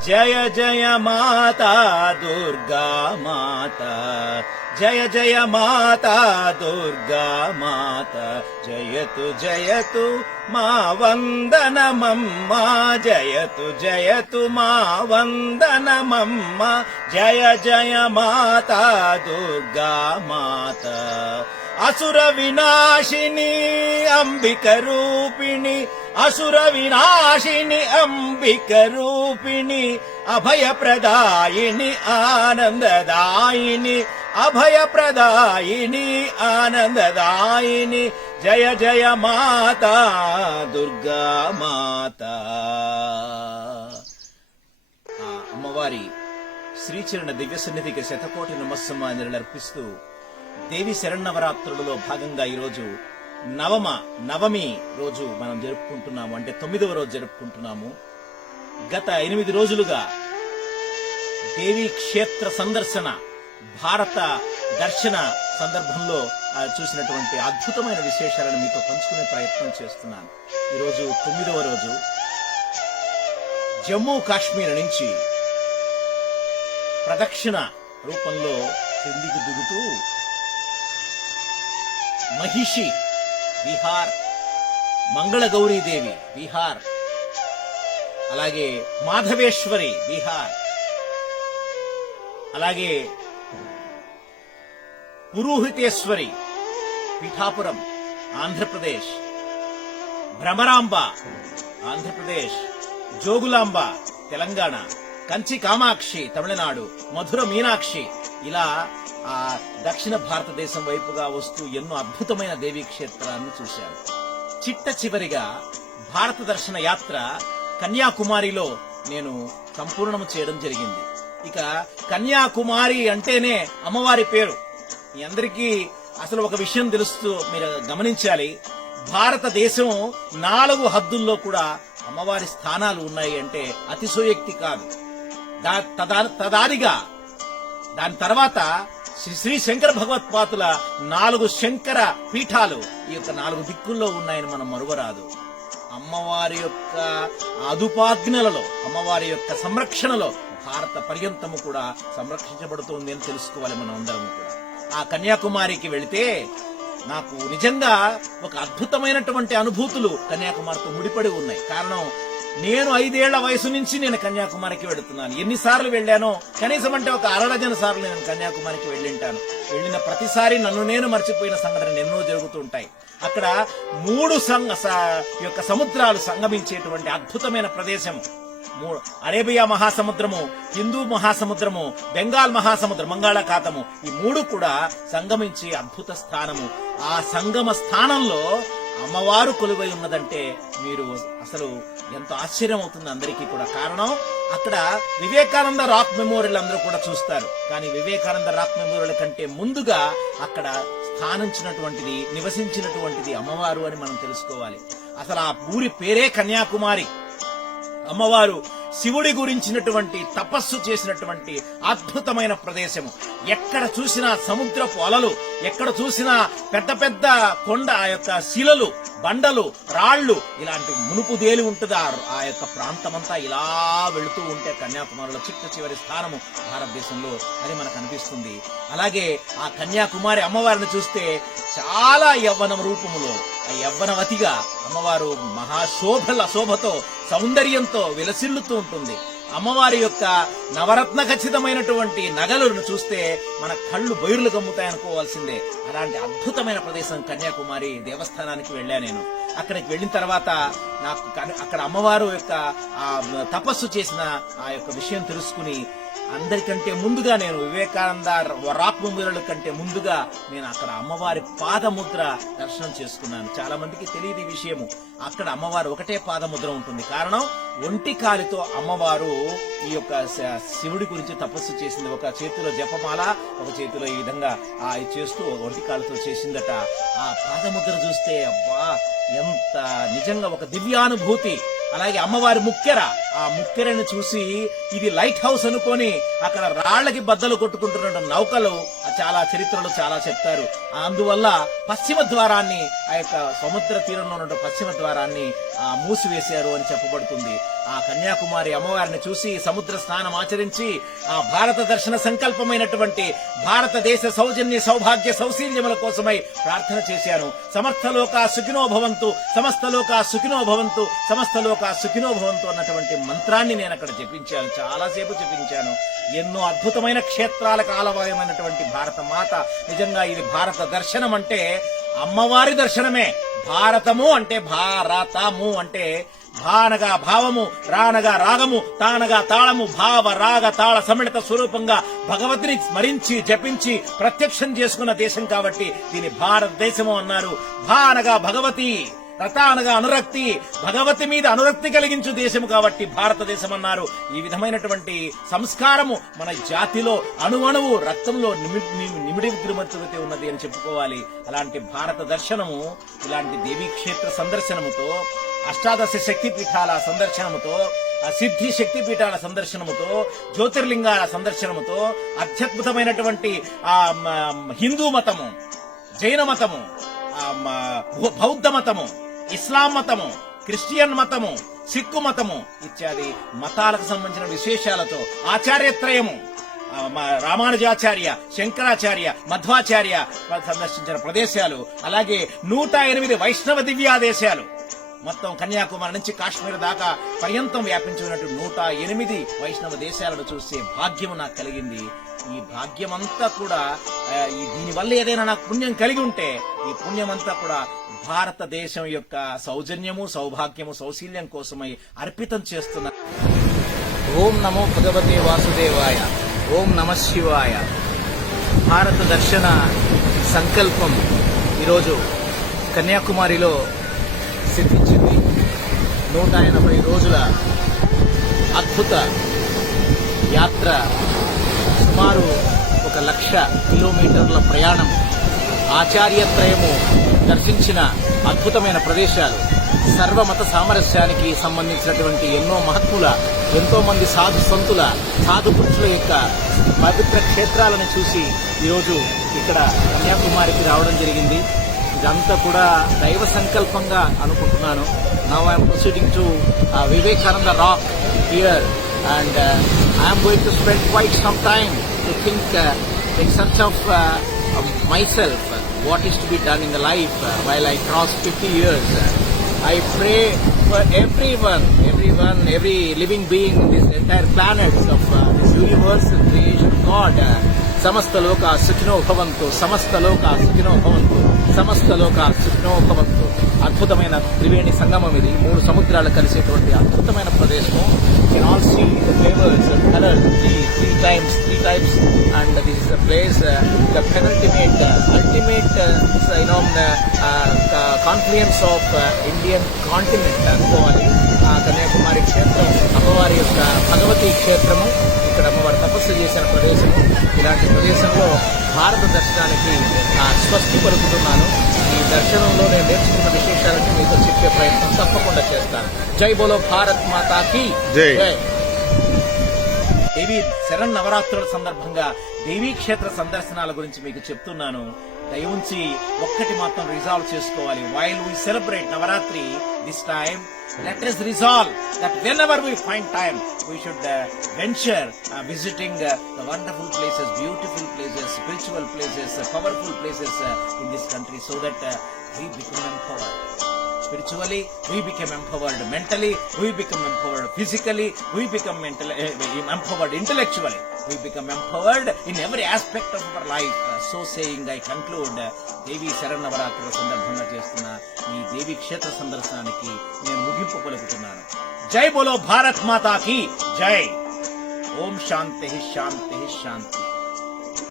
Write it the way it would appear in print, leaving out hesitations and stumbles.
జయ జయ మాతా దుర్గా మాత, జయ జయ మాతా దుర్గా మాత, జయతు జయతు మా వందనమమ్మ, జయతు జయతు మా వందనమమ్మ, జయ జయ మాతా దుర్గా మాత. అసుర వినాశిని అంబిక రూపిణి, అసుర వినాశిని అంబిక రూపిణి, అభయప్రదాయిని ఆనందదాయిని, అభయప్రదాయిని ఆనందదాయిని, జయ జయ మాతా దుర్గా మాత. అమ్మవారి శ్రీచరణ దివ్య సన్నిధికి శతకోటి నమస్సమాంజలి అర్పిస్తూ దేవి శరన్నవరాత్రులలో భాగంగా ఈరోజు నవమి రోజు మనం జరుపుకుంటున్నాము. అంటే 9వ రోజు జరుపుకుంటున్నాము. గత 8 రోజులుగా దేవీ క్షేత్ర సందర్శన, భారత దర్శన సందర్భంలో చూసినటువంటి అద్భుతమైన విశేషాలను మీతో పంచుకునే ప్రయత్నం చేస్తున్నాను. ఈరోజు 9వ రోజు. జమ్మూ కాశ్మీర్ నుంచి ప్రదక్షిణ రూపంలో కిందికి దిగుతూ మహిషి బీహార్, మంగళగౌరీదేవి బీహార్, అలాగే మాధవేశ్వరి బీహార్, అలాగే పురోహితేశ్వరి పీఠాపురం ఆంధ్రప్రదేశ్, భ్రమరాంబ ఆంధ్రప్రదేశ్, జోగులాంబ తెలంగాణ, కంచి కామాక్షి తమిళనాడు, మధుర మీనాక్షి, ఇలా ఆ దక్షిణ భారతదేశం వైపుగా వస్తూ ఎన్నో అద్భుతమైన దేవీ క్షేత్రాలను చూశారు. చిట్ట చివరిగా భారత దర్శన యాత్ర కన్యాకుమారిలో నేను సంపూర్ణం చేయడం జరిగింది. ఇక కన్యాకుమారి అంటేనే అమ్మవారి పేరు. మీ అందరికీ అసలు ఒక విషయం తెలుస్తూ మీరు గమనించాలి. భారతదేశం 4 హద్దుల్లో కూడా అమ్మవారి స్థానాలు ఉన్నాయి అంటే అతిశయోక్తి కాదు. తదానిగా దాని తర్వాత శ్రీ శంకర భగవత్పాదుల 4 శంకర పీఠాలు ఈ యొక్క 4 దిక్కుల్లో ఉన్నాయని మనం మరువరాదు. అమ్మవారి యొక్క అదుపాజ్ఞలలో, అమ్మవారి యొక్క సంరక్షణలో భారత పర్యంతము కూడా సంరక్షించబడుతుంది అని తెలుసుకోవాలి మనం అందరం కూడా. ఆ కన్యాకుమారికి వెళితే నాకు నిజంగా ఒక అద్భుతమైనటువంటి అనుభూతులు కన్యాకుమారితో ముడిపడి ఉన్నాయి. కారణం, నేను 5 ఏళ్ల వయసు నుంచి నేను కన్యాకుమారికి వెళుతున్నాను. ఎన్నిసార్లు వెళ్ళానో కనీసం అంటే ఒక 60 సార్లు నేను కన్యాకుమారికి వెళ్ళింటాను. వెళ్ళిన ప్రతిసారి నన్ను నేను మర్చిపోయిన సంఘటనలు ఎన్నో జరుగుతూ ఉంటాయి. అక్కడ 3 యొక్క సముద్రాలు సంగమించేటువంటి అద్భుతమైన ప్రదేశం. అరేబియా మహాసముద్రము, హిందూ మహాసముద్రము, బెంగాల్ మహాసముద్రం, బంగాళాఖాతము, ఈ 3 కూడా సంగమించే అద్భుత స్థానము. ఆ సంగమ స్థానంలో అమ్మవారు కొలువై ఉన్నదంటే మీరు అసలు ఎంతో ఆశ్చర్యం అవుతుంది అందరికీ కూడా. కారణం, అక్కడ వివేకానంద రాక్ మెమోరియల్ అందరూ కూడా చూస్తారు. కానీ వివేకానంద రాక్ మెమోరియల్ కంటే ముందుగా అక్కడ స్థానించినటువంటిది, నివసించినటువంటిది అమ్మవారు అని మనం తెలుసుకోవాలి. అసలు ఆ ఊరి పేరే కన్యాకుమారి. అమ్మవారు శివుడి గురించినటువంటి తపస్సు చేసినటువంటి అద్భుతమైన ప్రదేశము. ఎక్కడ చూసినా సముద్రపు అలలు, ఎక్కడ చూసినా పెద్ద పెద్ద కొండ, ఆ యొక్క శిలలు, బండలు, రాళ్లు, ఇలాంటి మునుపు దేలి ఉంటుంది ఆ యొక్క ప్రాంతమంతా. ఇలా వెళుతూ ఉంటే కన్యాకుమారిలో చిట్ట చివరి స్థానము భారతదేశంలో అది మనకు అనిపిస్తుంది. అలాగే ఆ కన్యాకుమారి అమ్మవారిని చూస్తే చాలా యవ్వనం రూపములో, ఆ యవ్వనవతిగా అమ్మవారు శోభతో సౌందర్యంతో విలసిల్లుతూ ఉంటుంది. అమ్మవారి యొక్క నవరత్న ఖచ్చితమైనటువంటి నగలను చూస్తే మన కళ్ళు బైర్లు గమ్ముతాయనుకోవాల్సిందే. అలాంటి అద్భుతమైన ప్రదేశం కన్యాకుమారి దేవస్థానానికి వెళ్ళా నేను. అక్కడికి వెళ్ళిన తర్వాత నాకు అక్కడ అమ్మవారు యొక్క తపస్సు చేసిన ఆ యొక్క విషయం తెలుసుకుని అందరికంటే ముందుగా నేను వివేకానంద రాక్ మెమోరియల్ కంటే ముందుగా నేను అక్కడ అమ్మవారి పాదముద్ర దర్శనం చేసుకున్నాను. చాలా మందికి తెలియదు ఈ విషయము. అక్కడ అమ్మవారు ఒకటే పాదముద్ర ఉంటుంది. కారణం, ఒంటి కాలితో అమ్మవారు ఈ యొక్క శివుడి గురించి తపస్సు చేసింది. ఒక చేతిలో జపమాల, ఒక చేతిలో ఈ విధంగా చేస్తూ ఒంటి కాలితో చేసిందట. ఆ పాదముద్ర చూస్తే అబ్బా, ఎంత నిజంగా ఒక దివ్యానుభూతి. అలాగే అమ్మవారి ముక్కెర, ఆ ముక్కెరని చూసి ఇది లైట్ హౌస్ అనుకొని అక్కడ రాళ్లకి బద్దలు కొట్టుకుంటున్న నౌకలు చాలా చరిత్రలు చాలా చెప్తారు. అందువల్ల పశ్చిమ ద్వారాన్ని, ఆ యొక్క సముద్ర తీరంలో ఉన్న పశ్చిమ ద్వారాన్ని మూసివేశారు అని చెప్పబడుతుంది. ఆ కన్యాకుమారి అమ్మవారిని చూసి సముద్ర స్నానం ఆచరించి ఆ భారత దర్శన సంకల్పమైనటువంటి భారతదేశ సౌజన్య సౌభాగ్య సౌశీల్యముల కోసమై ప్రార్థన చేశాను. సమస్తలోక సుఖినో భవంతు, సమస్తలోక సుఖినో భవంతు, సమస్తలోక సుఖినో భవంతు అన్నటువంటి మంత్రాన్ని నేను అక్కడ జపించాను. చాలాసేపు జపించాను. ఎన్నో అద్భుతమైన క్షేత్రాలకు ఆలవాయమైనటువంటి భారత మాత. నిజంగా ఇది భారత దర్శనం అంటే అమ్మవారి దర్శనమే. భారతము అంటే భారతము అంటే భానగా భావము, రానగా రాగము, తానగా తాళము, భావ రాగ తాళ సమ్మిళిత స్వరూపంగా భగవతిని స్మరించి జపించి ప్రత్యక్షం చేసుకున్న దేశం కాబట్టి దీని భారతదేశము అన్నారు. భానగా భగవతి, రతానగా అనురక్తి, భగవతి మీద అనురక్తి కలిగించు దేశము కాబట్టి భారతదేశం అన్నారు. ఈ విధమైనటువంటి సంస్కారము మన జాతిలో అణువణువు రక్తంలో నిమిడి విగ్రమతులతో ఉన్నది అని చెప్పుకోవాలి. అలాంటి భారత దర్శనము ఇలాంటి దేవీ క్షేత్ర సందర్శనముతో, అష్టాదశ శక్తి పీఠాల సందర్శనముతో, సిద్ధి శక్తి పీఠాల సందర్శనముతో, జ్యోతిర్లింగాల సందర్శనముతో, అత్యద్భుతమైనటువంటి హిందూ మతము, జైన మతము, బౌద్ధ మతము, ఇస్లాం మతము, క్రిస్టియన్ మతము, సిక్కు మతము ఇత్యాది మతాలకు సంబంధించిన విశేషాలతో ఆచార్యత్రయము రామానుజాచార్య, శంకరాచార్య, మధ్వాచార్య సందర్శించిన ప్రదేశాలు, అలాగే 108 వైష్ణవ దివ్యాదేశాలు మొత్తం కన్యాకుమారి నుంచి కాశ్మీర్ దాకా పర్యంతం వ్యాపించినట్టు 108 వైష్ణవ దేశాలను చూసే భాగ్యం నాకు కలిగింది. ఈ భాగ్యమంతా కూడా దీనివల్ల ఏదైనా నాకు పుణ్యం కలిగి ఉంటే ఈ పుణ్యమంతా కూడా భారతదేశం యొక్క సౌజన్యము, సౌభాగ్యము, సౌశీల్యం కోసమై అర్పితం చేస్తున్నా. ఓం నమో భగవతే వాసుదేవాయ, ఓం నమ శివాయ. భారత దర్శన సంకల్పం ఈరోజు కన్యాకుమారిలో సిద్ధించింది. 180 రోజుల అద్భుత యాత్ర, సుమారు 1,00,000 కిలోమీటర్ల ప్రయాణం, ఆచార్యత్రయము దర్శించిన అద్భుతమైన ప్రదేశాలు, సర్వమత సామరస్యానికి సంబంధించినటువంటి ఎన్నో మహత్ముల, ఎంతో మంది సాధు సంతుల, సాధు పురుషుల యొక్క పవిత్ర క్షేత్రాలను చూసి ఈరోజు ఇక్కడ కన్యాకుమారికి రావడం జరిగింది. ఇదంతా కూడా దైవ సంకల్పంగా అనుకుంటున్నాను. Now I'm proceeding to Vivekananda rock here and I am going to spend quite some time to think in search of myself, what is to be done in the life while I cross 50 years. I pray for everyone, every living being in this entire planet of this universe, creation of God. సమస్త లోక సుఖినో భవంతు, సమస్త లోక సుఖినో భవంతు, సమస్త లోక సుఖినో భవంతు. అద్భుతమైన త్రివేణి సంగమం ఇది. 3 సముద్రాలు కలిసేటువంటి అద్భుతమైన ప్రదేశము. Can all see the flavours and colours, three types, and this is a place, the penultimate, ultimate, confluence of Indian continent అనుకోవాలి. కన్యాకుమారి క్షేత్రం అమ్మవారి యొక్క భగవతి క్షేత్రము. ఇక్కడ అమ్మవారు తపస్సు చేసిన ప్రదేశము. ఇలాంటి ప్రదేశంలో భారత దర్శనానికి స్వస్తి పలుకుతున్నాను. ఈ దర్శనంలో నేను నేర్చుకున్న విశేషాలను మీతో చెప్పే ప్రయత్నం తప్పకుండా చేస్తాను. జై బోలో భారత్ మాతాకి జై. దేవి శరణ్ నవరాత్రుల సందర్భంగా దేవీ క్షేత్ర సందర్శనాల గురించి మీకు చెప్తున్నాను. దయవుంచి ఒక్కటి మాత్రం రిజాల్వ్ చేసుకోవాలి. While we celebrate Navratri this time, let us resolve that whenever we find time, we should venture visiting the wonderful places, beautiful places, spiritual places, powerful places in this country, so that we become empowered. Spiritually, we become empowered. Mentally, we become empowered. Physically, we become empowered. Intellectually, we become empowered in every aspect of our life. So saying, I conclude, దేవి శరన్నవరాత్రుల సందర్భంగా చేస్తున్న ఈ దేవి క్షేత్ర సందర్శనానికి నేను ముగింపు పలుకుతున్నాను. జై బోలో భారత్ మాతాకి జై. ఓం శాంతి శాంతి శాంతి.